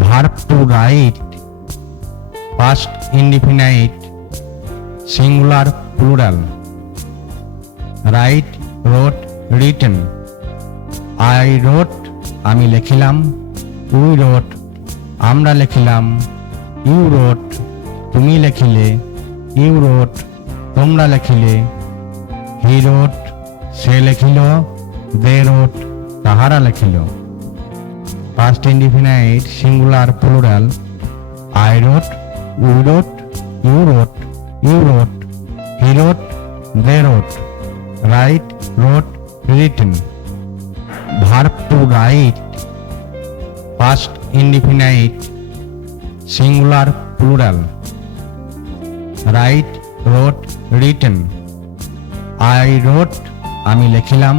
verb to write, past indefinite, singular plural. Write, wrote, written. I wrote, আমি লিখিলাম। We wrote, আমরা লিখিলাম। You wrote, তুমি লিখিলে। You wrote, তোমরা লিখিলে। He wrote, say লিখিল। They wrote, তাহারা লিখিল। Past indefinite, singular plural. I wrote, we wrote, you wrote, you wrote, he wrote, they wrote. Write, wrote, written. Verb to write, past indefinite, singular plural. Write, wrote, written. I wrote, আমি লিখিলাম।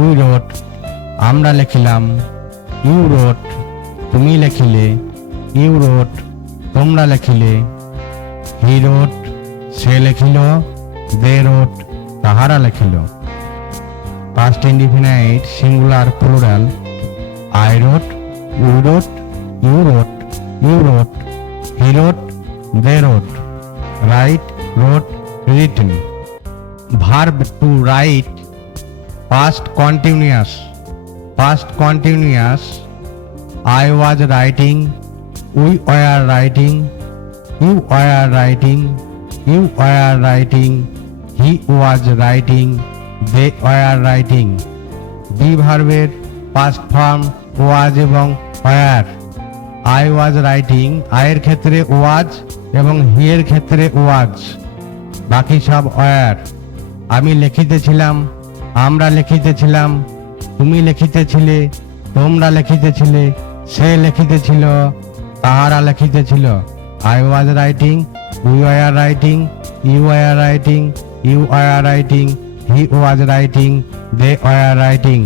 We wrote, আমরা লিখিলাম। You wrote, তুমি লিখিলে। You wrote, তোমরা লিখিলে। He wrote, say লিখিল। They wrote, তাহারা লিখিল। Past indefinite, singular plural. I wrote, we wrote, you wrote, you wrote, he wrote, they wrote. Write, wrote, written. Verb to write, past continuous. Past continuous. I was writing, we were writing, you were writing, you were writing, he was writing, they were writing. Be ভার্বের past form was এবং were. I was writing, I এর ক্ষেত্রে was এবং he এর ক্ষেত্রে was, বাকি সব were. আমি লিখিতেছিলাম, আমরা লিখিতেছিলাম, তুমি লিখিতেছিলে, তোমরা লিখিতেছিলে, সে লিখিতেছিল, তাহারা লিখিতেছিল। I was writing, we were writing, you were writing, you were writing, he was writing, they were writing.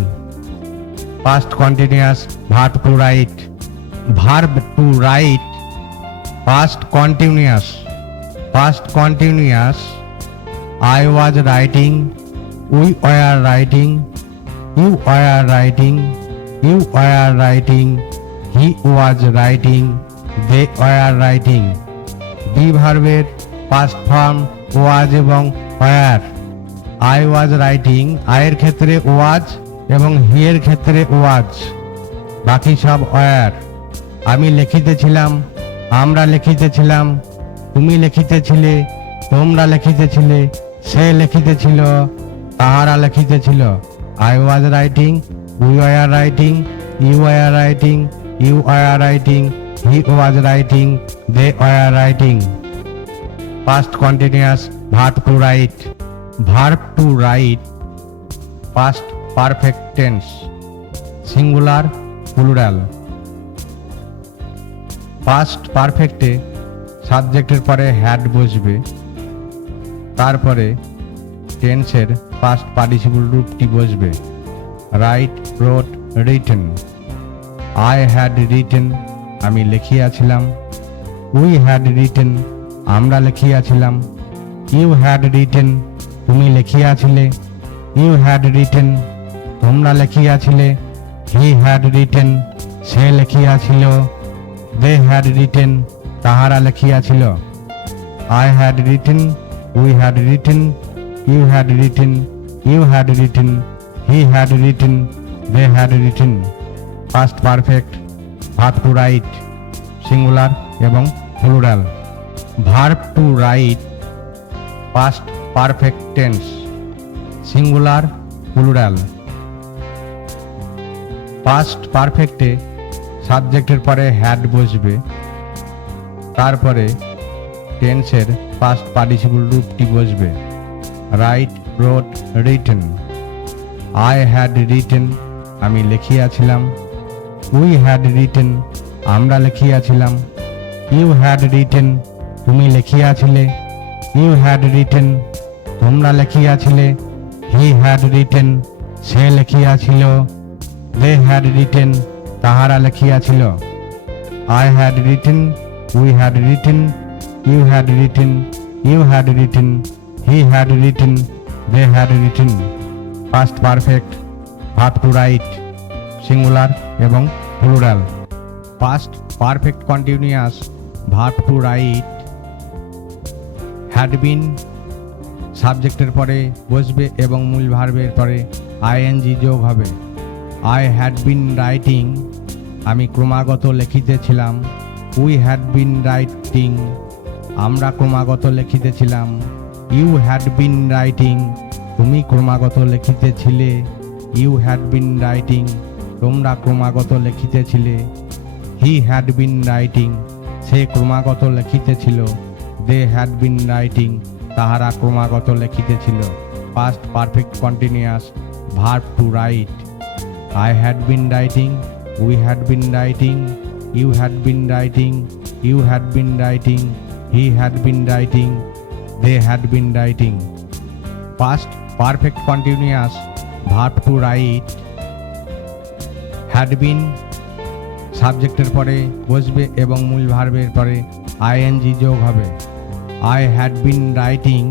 Past continuous, verb to write. Verb to write, past continuous. Past continuous. I was writing, we were writing, you were writing, you were writing, he was writing, they were writing. Be ভার্বের past form was এবং were. I was writing, I এর ক্ষেত্রে was এবং he এর ক্ষেত্রে was, বাকি সব were. আমি লিখিতেছিলাম, আমরা লিখিতেছিলাম, তুমি লিখিতেছিলে, তোমরা লিখিতেছিলে, সে লিখিতেছিল, তাহারা লিখিতেছিল। I was writing, we were writing, you were writing, you were writing, he was writing, they were writing. Past continuous, verb to write. Verb to write, past perfect tense, singular plural. Past perfect এ সাবজেক্টের পরে had বসবে, তারপরে টেন্সের past participle রূপটি বসবে। Write, wrote, written. I had written, আমি লিখিয়াছিলাম। We had written, আমরা লিখিয়াছিলাম। ইউ হ্যাড রিটেন, তুমি লিখিয়াছিলে। ইউ হ্যাড রিটেন, তোমরা লিখিয়াছিলে। হি হ্যাড রিটেন, সে লিখিয়াছিল। দে হ্যাড রিটেন, তাহারা লিখিয়াছিল। I had written, we had written, you had written, you had written, he had written, they had written. Past perfect, verb to write, singular এবং plural. Verb to write, past perfect tense, singular plural. Past perfect এ সাবজেক্টের পরে had বসবে, তারপরে টেন্সের past participle রূপটি বসবে। Write, wrote, written. I had written, আমি লিখিয়াছিলাম। উই হ্যাড রিটেন, আমরা লিখিয়াছিলাম। ইউ হ্যাড রিটেন, তুমি লিখিয়াছিলে। ইউ হ্যাড রিটেন, তোমরা লিখিয়াছিলে। হি হ্যাড রিটেন, সে লিখিয়াছিল। দে হ্যাড রিটেন, তাহারা লিখিয়াছিল। I had written, we had written, you had written, you had written, he had written, they had written. Past perfect, verb to write, singular এবং plural. Past perfect continuous verb to write. Had been সাবজেক্টের পরে বসবে এবং মূল ভার্বের পরে ING যোগ হবে। আই হ্যাড বিন রাইটিং, আমি ক্রমাগত লিখিতেছিলাম। উই হ্যাড বিন রাইটিং, আমরা ক্রমাগত লিখিতেছিলাম। ইউ হ্যাড বিন রাইটিং, তুমি ক্রমাগত লিখিতেছিলে। ইউ হ্যাড বিন রাইটিং, তোমরা ক্রমাগত লিখিতেছিলে। হি হ্যাড বিন রাইটিং, সে ক্রমাগত লিখিতেছিল। দে হ্যাড বিন রাইটিং, তাহারা ক্রমাগত লিখিতেছিল। Past perfect continuous verb to write. I had been writing, we had been writing, you had been writing, you had been writing, he had been writing, they had been writing. Past perfect continuous verb to write. Had been সাবজেক্টের পরে বসবে এবং মূল ভার্বের পরে ING যোগ হবে। I had been writing,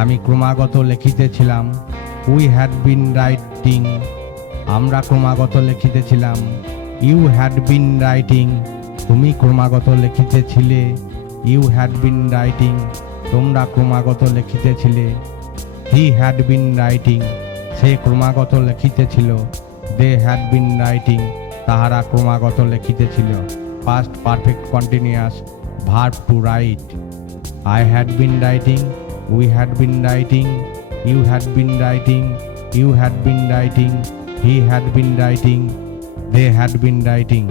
আমি ক্রমাগত লিখিতেছিলাম। We had been writing, আমরা ক্রমাগত লিখিতেছিলাম। ইউ হ্যাড বিন রাইটিং, তুমি ক্রমাগত লিখিতেছিলে। ইউ হ্যাড বিন রাইটিং, তোমরা ক্রমাগত লিখিতেছিলে। হি হ্যাড বিন রাইটিং, সে ক্রমাগত লিখিতেছিল। দে হ্যাড বিন রাইটিং, তাহারা ক্রমাগত লিখিতেছিল। Past perfect continuous verb to write. I had been writing, we had been writing, you had been writing, you had been writing, he had been writing, they had been writing.